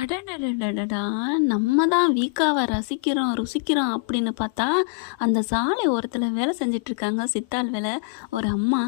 அடடடடடடா! நம்ம தான் வீக்காவ ரசிக்கிறோம், ருசிக்கிறோம் அப்படின்னு பார்த்தா, அந்த சாலை ஓரத்தில வேலை செஞ்சுட்ருக்காங்க, சித்தாள் வேலை. ஒரு அம்மா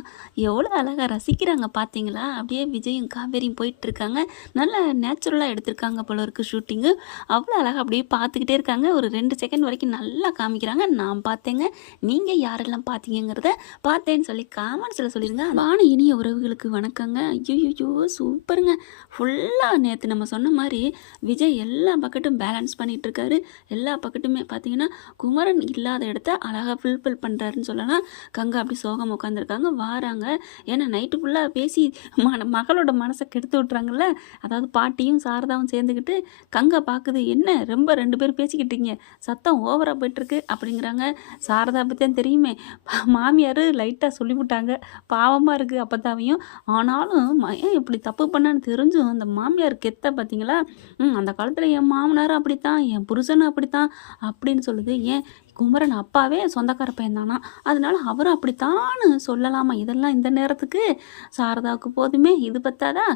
எவ்வளோ அழகா ரசிக்கிறாங்க பார்த்தீங்களா? அப்படியே விஜயும், காவேரியும் போயிட்டுருக்காங்க. நல்லா நேச்சுரலா எடுத்திருக்காங்க போல இருக்கு ஷூட்டிங்கு. அவ்வளோ அழகா அப்படியே பார்த்துக்கிட்டே இருக்காங்க. ஒரு 2 செகண்ட் வரைக்கும் நல்லா காமிக்கிறாங்க. நான் பார்த்தேங்க. நீங்க யாரெல்லாம் பார்த்தீங்கங்கிறத பார்த்தேன்னு சொல்லி காமெண்ட்ஸில சொல்லிருங்க. அன்பான இனிய உறவுகளுக்கு வணக்கங்க. ஐய்யய்யோ! சூப்பருங்க. ஃபுல்லா நேத்து நம்ம சொன்ன மாரி விஜய் எல்லா பக்கெட்டும் பேலன்ஸ் பண்ணிட்டு இருக்காரு. எல்லா பக்கெட்டுமே பார்த்தீங்கன்னா, குமரன் இல்லாத இடத்த அழகா ஃபில்ஃபில் பண்ணுறாருன்னு சொல்லலாம். கங்கா அப்படி சோகமா உட்காந்துருக்காங்க. வாராங்க. ஏன்னா நைட்டு ஃபுல்லாக பேசி மகளோட மனசை கெடுத்து விட்றாங்கல்ல. அதாவது பாட்டியும் சாரதாவும் சேர்ந்துக்கிட்டு கங்கா பார்க்குது, என்ன ரொம்ப 2 பேரும் பேசிக்கிட்டீங்க, சத்தம் ஓவராக போயிட்டுருக்கு அப்படிங்கிறாங்க. சாரதா பற்றி தான் தெரியுமே, மாமியார் லைட்டாக சொல்லிவிட்டாங்க. பாவமாக இருக்குது அப்பத்தாவையும். ஆனாலும் ஏன் இப்படி தப்பு பண்ணான்னு தெரிஞ்சும் அந்த மாமியார் கெத்த பார்த்தீங்களா? அந்த காலத்தில் என் மாமனாரும் அப்படித்தான், என் புருஷனும் அப்படித்தான் அப்படின்னு சொல்லுது. ஏன் குமரன் அப்பாவே சொந்தக்கார பையன் தானா, அதனால அவரும் அப்படித்தான்னு சொல்லலாமா? இதெல்லாம் இந்த நேரத்துக்கு சாரதாவுக்கு போதுமே, இது பத்தாதா?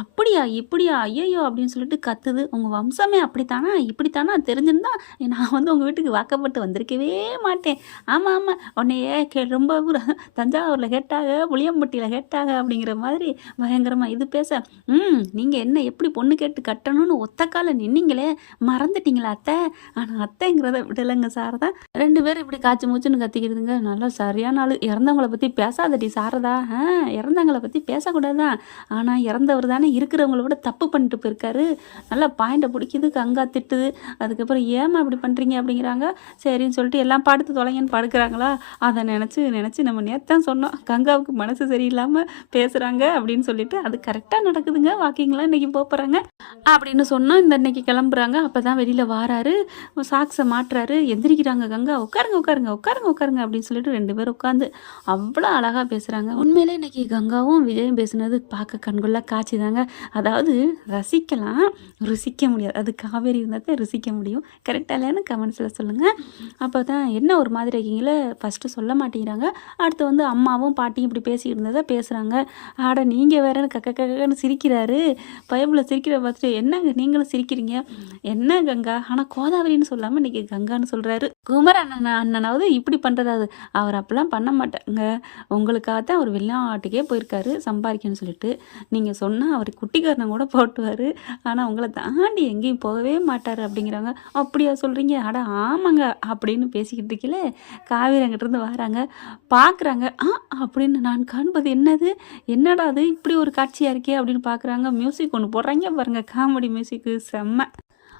அப்படியா இப்படியா ஐயையோ அப்படின்னு சொல்லிட்டு கத்துது. உங்கள் வம்சமே அப்படித்தானா இப்படித்தானா தெரிஞ்சிருந்தா நான் வந்து உங்கள் வீட்டுக்கு வாக்கப்பட்டு வந்திருக்கவே மாட்டேன். ஆமாம் ஆமாம், உன்னையே ரொம்ப தஞ்சாவூரில் கேட்டாங்க, புளியம்பட்டியில் கேட்டாங்க அப்படிங்கிற மாதிரி பயங்கரமாக இது பேச, நீங்கள் என்ன எப்படி பொண்ணு கேட்டு கட்டணும்னு ஒத்த கால நின்னீங்களே, மறந்துட்டீங்களா அத்தை? ஆனால் அத்தைங்கிறத விடலைங்க சாரதா. 2 பேரும் இப்படி காய்ச்சி மூச்சுன்னு கத்திக்கிடுதுங்க. நல்லா சரியான ஆள். இறந்தவங்கள பற்றி பேசாதடி சாரதா. இறந்தவங்கள பற்றி பேசக்கூடாதான். ஆனால் இறந்தவர் தானே இருக்கிறவங்கள விட தப்பு பண்ணிட்டு போயிருக்காரு. நல்லா பாயிண்டை பிடிக்குது. கங்கா திட்டுது. அதுக்கப்புறம் ஏமா இப்படி பண்ணுறீங்க அப்படிங்கிறாங்க. சரின்னு சொல்லிட்டு எல்லாம் படுத்து தொலைங்கன்னு படுக்கிறாங்களா, அதை நினச்சி நம்ம நேத்தான் சொன்னோம், கங்காவுக்கு மனசு சரியில்லாமல் பேசுகிறாங்க அப்படின்னு சொல்லிட்டு அது கரெக்டாக நடக்குதுங்க. வாக்கிங்லாம் இன்றைக்கி போகிறாங்க அப்படின்னு சொன்னோம். இன்னைக்கு கிளம்புறாங்க. அப்போ தான் வெளியில் வாராரு, சாக்ஸை மாட்டுறாரு. எந்திரிக்கிறாங்க கங்கா. உட்காருங்க உட்காருங்க உட்காருங்க உட்காருங்க அப்படின்னு சொல்லிட்டு 2 பேரும் உட்காந்து அவ்வளோ அழகாக பேசுகிறாங்க. உண்மையிலே இன்னைக்கு கங்காவும் விஜயும் பேசுனது பார்க்க கண்கொள்ளா காட்சி தாங்க. அதாவது ரசிக்கலாம், ருசிக்க முடியாது. அது காவேரி இருந்தால் தான் ருசிக்க முடியும். கரெக்டாக இல்லைன்னு கமெண்ட்ஸில் சொல்லுங்கள். அப்போ தான் என்ன ஒரு மாதிரி இருக்கீங்களே, ஃபஸ்ட்டு சொல்ல மாட்டேங்கிறாங்க. அடுத்து வந்து அம்மாவும் பாட்டியும் இப்படி பேசிக்கிட்டு இருந்ததை பேசுகிறாங்க. ஆட நீங்கள் வேறன்னு கக்கன்னு சிரிக்கிறாரு. பயபுல சிரிக்கிற பார்த்துட்டு, என்னங்க நீங்களும் சிரிக்கிறீங்க, என்ன கங்கா? ஆனால் கோதாவரின்னு சொல்லாமல் இன்றைக்கி கங்கான்னு சொல்கிறாரு. குமரன் அண்ணனாவது இப்படி பண்ணுறதாவது, அவர் அப்படிலாம் பண்ண மாட்டாங்க. உங்களுக்காக தான் அவர் வெளிநாட்டுக்கே போயிருக்காரு சம்பாதிக்கணும்னு சொல்லிட்டு. நீங்கள் சொன்னால் அவர் குட்டிக்காரனை கூட போட்டுவார், ஆனால் உங்களை தாண்டி எங்கேயும் போகவே மாட்டார் அப்படிங்கிறாங்க. அப்படியா சொல்கிறீங்க? அட ஆமாங்க அப்படின்னு பேசிக்கிட்டு இருக்கல, காவேரி அங்கிட்டிருந்து வராங்க. பார்க்குறாங்க. அப்படின்னு நான் காண்பது என்னது, என்னடா அது இப்படி ஒரு காட்சியாக இருக்கே அப்படின்னு பார்க்குறாங்க. மியூசிக் ஒன்று போடுறாங்க பாருங்க, காமெடி மியூசிக்கு செம்ம.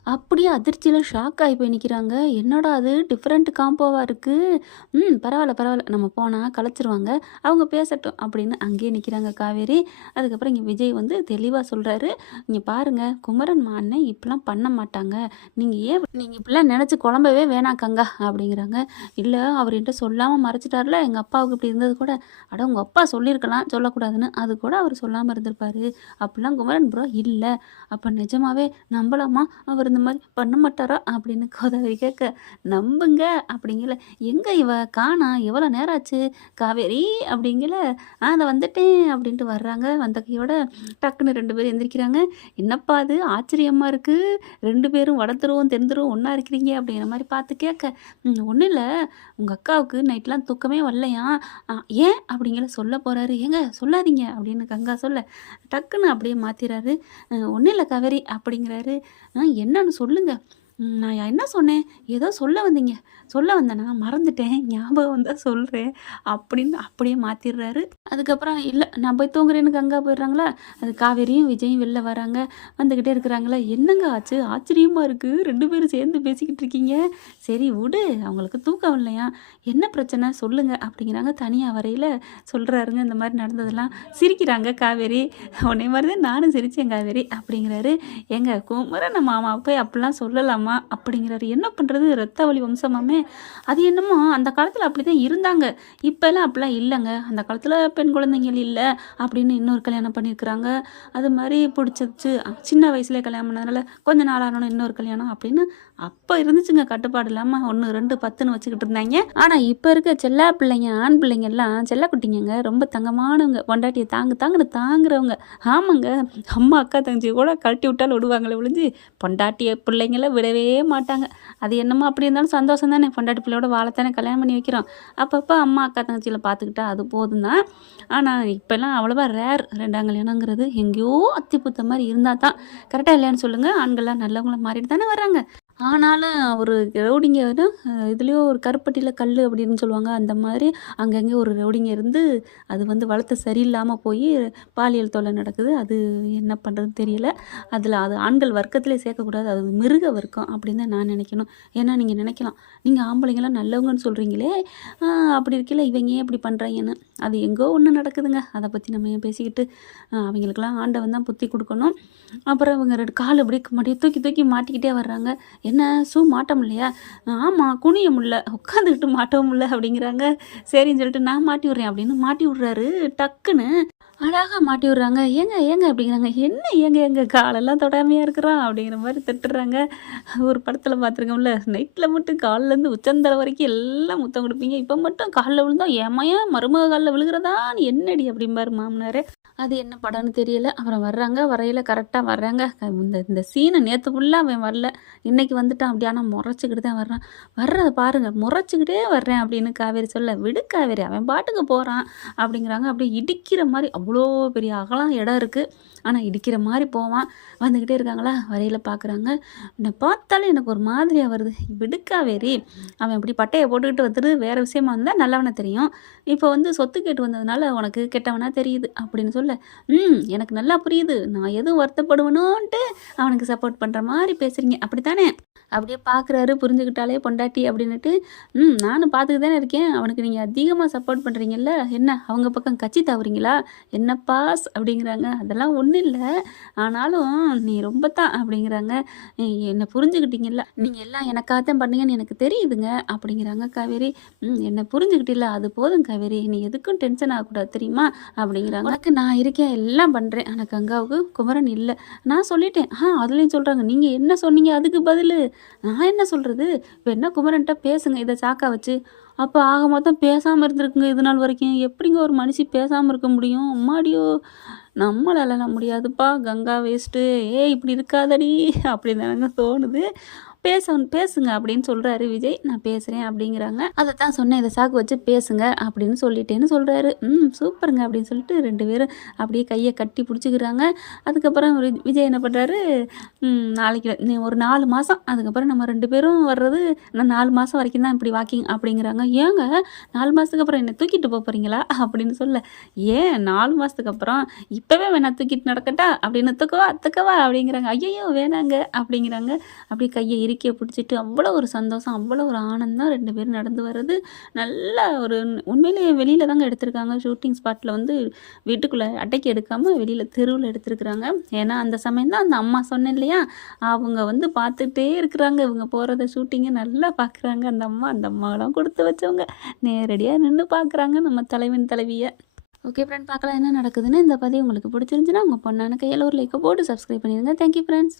அப்படியே அதிர்ச்சியில் ஷாக் ஆகி போய் நிற்கிறாங்க. என்னடா அது டிஃப்ரெண்ட் காம்போவாக இருக்குது. பரவாயில்ல நம்ம போனால் கலைச்சிருவாங்க, அவங்க பேசட்டும் அப்படின்னு அங்கேயே நிற்கிறாங்க காவேரி. அதுக்கப்புறம் இங்கே விஜய் வந்து தெளிவாக சொல்கிறாரு, இங்கே பாருங்கள், குமரன் அண்ணன் இப்படிலாம் பண்ண மாட்டாங்க, நீங்கள் இப்படிலாம் நினச்சி குழம்பவே வேணாம் கங்கா அப்படிங்கிறாங்க. இல்லை அவர் என்கிட்ட சொல்லாமல் மறைச்சிட்டார்ல, எங்கள் அப்பாவுக்கு இப்படி இருந்தது கூட. அட உங்கள் அப்பா சொல்லியிருக்கலாம் சொல்லக்கூடாதுன்னு, அது கூட அவர் சொல்லாமல் இருந்திருப்பாரு. அப்படிலாம் குமரன் ப்ரோ இல்லை. அப்போ நிஜமாவே நம்பலாமா அவர் இந்த மாதிரி பண்ண மாட்டாரா அப்படின்னு கோதாவரி கேட்க, நம்புங்க அப்படிங்கல. எங்கே இவ காணா, எவ்வளோ நேரம் ஆச்சு காவேரி அப்படிங்கல. அதை வந்துட்டேன் அப்படின்ட்டு வர்றாங்க. வந்த கையோட டக்குன்னு 2 பேரும் எந்திரிக்கிறாங்க. என்னப்பா அது ஆச்சரியமாக இருக்குது, 2 பேரும் வடத்துருவும் தென்துருவும் ஒன்றா இருக்கிறீங்க அப்படிங்கிற மாதிரி பார்த்து கேட்க, ஒன்றும் இல்லை, உங்கள் அக்காவுக்கு நைட்லாம் தூக்கமே வரலையா, ஏன் அப்படிங்கிற சொல்ல போகிறாரு. ஏங்க சொல்லாதீங்க அப்படின்னு கங்கா சொல்ல, டக்குன்னு அப்படியே மாற்றிறாரு. ஒன்றும் இல்லை காவேரி அப்படிங்கிறாரு. என்னன்னு சொல்லுங்க. நான் என்ன சொன்னேன், ஏதோ சொல்ல வந்தீங்க, சொல்ல வந்தேனா மறந்துட்டேன், ஞாபகம் வந்தால் சொல்கிறேன் அப்படின்னு அப்படியே மாற்றிடுறாரு. அதுக்கப்புறம் இல்லை நான் போய் தூங்குறேன்னு கங்கா போயிடுறாங்களா. அது காவேரியும் விஜயும் வெளில வராங்க. வந்துக்கிட்டே இருக்கிறாங்களா. என்னங்க ஆச்சு, ஆச்சரியமாக இருக்குது, 2 பேரும் சேர்ந்து பேசிக்கிட்டு இருக்கீங்க, சரி விடு, அவங்களுக்கு தூக்கம் இல்லையா, என்ன பிரச்சனை சொல்லுங்க அப்படிங்கிறாங்க. தனியாக வரையில் சொல்கிறாருங்க இந்த மாதிரி நடந்ததெல்லாம். சிரிக்கிறாங்க காவேரி. உன்னை மாதிரி தான் நானும் சிரித்தேன் காவேரி அப்படிங்கிறாரு. எங்க குமரன் மாமா போய் அப்படிலாம் சொல்லலாமா வம்சமா அப்படிங்கிறாரு. என்ன பண்ணுறது, ரத்தாவளி வம்சமாமே. அது என்னமோ அந்த காலத்தில் அப்படி தான் இருந்தாங்க. இப்போல்லாம் அப்படிலாம் இல்லைங்க. அந்த காலத்தில் பெண் குழந்தைங்கள் இல்லை அப்படின்னு இன்னொரு கல்யாணம் பண்ணியிருக்கிறாங்க. அது மாதிரி பிடிச்சிருச்சு, சின்ன வயசுலேயே கல்யாணம் பண்ணதுனால கொஞ்ச நாள் ஆனோன்னு இன்னொரு கல்யாணம் அப்படின்னு அப்போ இருந்துச்சுங்க. கட்டுப்பாடு இல்லாமல் 1 2 10ன்னு வச்சுக்கிட்டு இருந்தாங்க. ஆனால் இப்போ இருக்க செல்லா பிள்ளைங்க, ஆண் பிள்ளைங்க எல்லாம் செல்லக்குட்டிங்க, ரொம்ப தங்கமானவங்க. பொண்டாட்டியை தாங்குன்னு தாங்குறவங்க. ஆமாங்க, அம்மா அக்கா தங்கச்சி கூட கழட்டி விட்டாலும் விடுவாங்களே ஒழிஞ்சு பொண்டாட்டியை பிள்ளைங்கள விடவே மாட்டாங்க. அது என்னமோ அப்படி இருந்தாலும் சந்தோஷம் தானே, பொண்டாட்டி பிள்ளையோட வாழத்தானே கல்யாணம் பண்ணி வைக்கிறோம். அப்பப்போ அம்மா அக்கா தங்கச்சியில் பார்த்துக்கிட்டா அது போதும் தான். ஆனால் இப்போல்லாம் அவ்வளோவா ரேர் 2ஆம் கல்யாணங்கிறது. எங்கேயோ அத்தி புத்த மாதிரி இருந்தால் தான். கரெக்டாக இல்லையான்னு சொல்லுங்கள். ஆண்கள்லாம் நல்லவங்கள மாறிட்டு தானே வர்றாங்க. ஆனாலும் ஒரு ரவுடிங்க இதுலேயோ ஒரு கருப்பட்டியில் கல் அப்படின்னு சொல்லுவாங்க. அந்த மாதிரி அங்கங்கே ஒரு ரவுடிங்க இருந்து அது வளர்த்த சரியில்லாமல் போய் பாலியல் தொல்லை நடக்குது. அது என்ன பண்ணுறதுன்னு தெரியல. அது ஆண்கள் வர்க்கத்திலே சேர்க்கக்கூடாது, அது மிருக வர்க்கம் அப்படின்னு தான் நான் நினைக்கணும். ஏன்னா நீங்கள் நினைக்கலாம், நீங்கள் ஆம்பளைங்களாம் நல்லவங்கன்னு சொல்கிறீங்களே, அப்படி இருக்கல இவங்க ஏன் இப்படி பண்ணுறாங்கன்னு. அது எங்கோ ஒன்று நடக்குதுங்க. அதை பற்றி நம்ம ஏன் பேசிக்கிட்டு. அவங்களுக்கெல்லாம் ஆண்டவன் தான் புத்தி கொடுக்கணும். அப்புறம் இவங்க 2 கால் அப்படியே மடியை தூக்கி தூக்கி மாட்டிக்கிட்டே வர்றாங்க. என்ன ஷூ மாட்ட முடியலையா? ஆமாம், குனிய முடியல, உட்காந்துக்கிட்டு மாட்டவும் முடியல அப்படிங்கிறாங்க. சரின்னு சொல்லிட்டு நான் மாட்டி விட்றேன் அப்படின்னு மாட்டி விட்றாரு. டக்குன்னு அழகாக மாட்டி விட்றாங்க. ஏங்க அப்படிங்கிறாங்க. என்ன ஏங்க காலெல்லாம் தொடாமையாக இருக்கிறான் அப்படிங்கிற மாதிரி திட்டுறாங்க. ஒரு படத்தில் பார்த்துருக்கோம்ல, நைட்டில் மட்டும் காலிலேருந்து உச்சந்தலை வரைக்கும் எல்லாம் முத்தம் கொடுப்பீங்க, இப்போ மட்டும் காலில் விழுந்தா ஏமையா மருமக காலில் விழுகிறதான்னு என்னடி அப்படிம்பாரு மாமனார். அது என்ன படம்னு தெரியல. அப்புறம் வர்றாங்க, வரையில் கரெக்டாக வர்றாங்க. இந்த சீனை நேற்று ஃபுல்லாக அவன் வரல, இன்றைக்கி வந்துட்டான். அப்படி ஆனால் முறைச்சிக்கிட்டு தான் வர்றான். வர்றதை பாருங்கள், முறைச்சிக்கிட்டே வர்றேன் அப்படின்னு காவேரி சொல்ல, விடு காவேரி அவன் பாட்டுக்கு போகிறான் அப்படிங்கிறாங்க. அப்படியே இடிக்கிற மாதிரி அவ்வளோ பெரிய அகலம் இடம் இருக்குது. ஆனால் இடிக்கிற மாதிரி போவான். வந்துக்கிட்டே இருக்காங்களா, வரையில் பார்க்குறாங்க. என்னை பார்த்தாலும் எனக்கு ஒரு மாதிரியாக வருது. விடு காவேரி, அவன் இப்படி பட்டையை போட்டுக்கிட்டு வந்துட்டு வேறு விஷயமா வந்தால் நல்லவனை தெரியும், இப்போ சொத்து கேட்டு வந்ததுனால உனக்கு கெட்டவனா தெரியுது அப்படின்னு சொல்ல, எனக்கு நல்லா புரியுது, நான் எதுவும் வருத்தப்படுவனோன்ட்டு அவனுக்கு சப்போர்ட் பண்ணுற மாதிரி பேசுகிறீங்க அப்படி தானே. அப்படியே பார்க்குறாரு, புரிஞ்சுக்கிட்டாலே பொண்டாட்டி அப்படின்னுட்டு. நானும் பார்த்துட்டு தானே இருக்கேன், அவனுக்கு நீங்கள் அதிகமாக சப்போர்ட் பண்ணுறீங்கல்ல, என்ன அவங்க பக்கம் கட்சி தாவுறீங்களா என்னப்பா அப்படிங்கிறாங்க. அதெல்லாம் ஒன்றும் இல்லை, ஆனாலும் நீ ரொம்ப தான் அப்படிங்கிறாங்க. என்னை புரிஞ்சுக்கிட்டீங்கல்ல, நீங்கள் எல்லாம் எனக்காகத்தான் பண்ணீங்கன்னு எனக்கு தெரியுதுங்க அப்படிங்கிறாங்க காவேரி. என்னை புரிஞ்சுக்கிட்டில்ல, அது போதும் காவேரி, நீ எதுக்கும் டென்ஷன் ஆகக்கூடாது தெரியுமா அப்படிங்கிறாங்க. உனக்கு நான் இருக்கேன், எல்லாம் பண்ணுறேன். ஆனால் கங்காவுக்கு குமரன் இல்லை, நான் சொல்லிட்டேன். அதுலேயும் சொல்கிறாங்க, நீங்கள் என்ன சொன்னீங்க அதுக்கு பதில் நான் என்ன சொல்கிறது, இப்போ என்ன குமரன்ட்ட பேசுங்க இதை சாக்கா வச்சு. அப்போ ஆக மொத்தம் பேசாமல் இருந்திருக்குங்க இது நாள் வரைக்கும். எப்படிங்க ஒரு மனுஷி பேசாமல் இருக்க முடியும்? அம்மாடியோ, நம்மளாலலாம் முடியாதுப்பா, கங்கா வேஸ்ட்டு, இப்படி இருக்காதடி அப்படின்னு தானங்க தோணுது. பேசுங்க அப்படின்னு சொல்கிறாரு விஜய். நான் பேசுகிறேன் அப்படிங்கிறாங்க. அதை தான் சொன்னேன், இதை சாக்கு வச்சு பேசுங்க அப்படின்னு சொல்லிட்டேன்னு சொல்கிறாரு. சூப்பருங்க அப்படின்னு சொல்லிட்டு 2 பேரும் அப்படியே கையை கட்டி பிடிச்சிக்கிறாங்க. அதுக்கப்புறம் விஜய் என்ன பண்ணுறாரு, நாளைக்கு ஒரு 4 மாதம் அதுக்கப்புறம் நம்ம 2 பேரும் வர்றது, நான் 4 மாதம் வரைக்கும் தான் இப்படி வாக்கிங் அப்படிங்கிறாங்க. ஏங்க 4 மாதத்துக்கு அப்புறம் என்னை தூக்கிட்டு போகிறீங்களா அப்படின்னு சொல்ல, ஏன் 4 மாதத்துக்கு அப்புறம் இப்போவே வேணா தூக்கிட்டு நடக்கட்டா அப்படின்னு, தூக்கவா அப்படிங்கிறாங்க. ஐயோ வேணாங்க அப்படிங்கிறாங்க. அப்படியே கையை இறுக்கிய பிடிச்சிட்டு அவ்வளோ ஒரு சந்தோஷம், அவ்வளோ ஒரு ஆனந்தம் 2 பேரும் நடந்து வர்றது. நல்லா ஒரு உண்மையிலேயே வெளியில் தாங்க எடுத்திருக்காங்க. ஷூட்டிங் ஸ்பாட்டில் வீட்டுக்குள்ளே அட்டைக்கு எடுக்காமல் வெளியில் தெருவில் எடுத்துருக்குறாங்க. ஏன்னா அந்த சமயம் தான் அந்த அம்மா சொன்னேன் இல்லையா, அவங்க பார்த்துட்டே இருக்கிறாங்க, இவங்க போகிறத ஷூட்டிங்கை நல்லா பார்க்குறாங்க. அந்த அம்மாவெல்லாம் கொடுத்து வச்சவங்க நேரடியாக நின்று பார்க்குறாங்க நம்ம தலைவன் தலைவியை. ஓகே ஃப்ரெண்ட், பார்க்கலாம் என்ன நடக்குதுன்னு. இந்த பதிவு உங்களுக்கு பிடிச்சிருந்துச்சுன்னா உங்கள் பொண்ணான கையில் ஒரு லைக்கை போட்டு சப்ஸ்கிரைப் பண்ணிடுங்க. Thank you friends.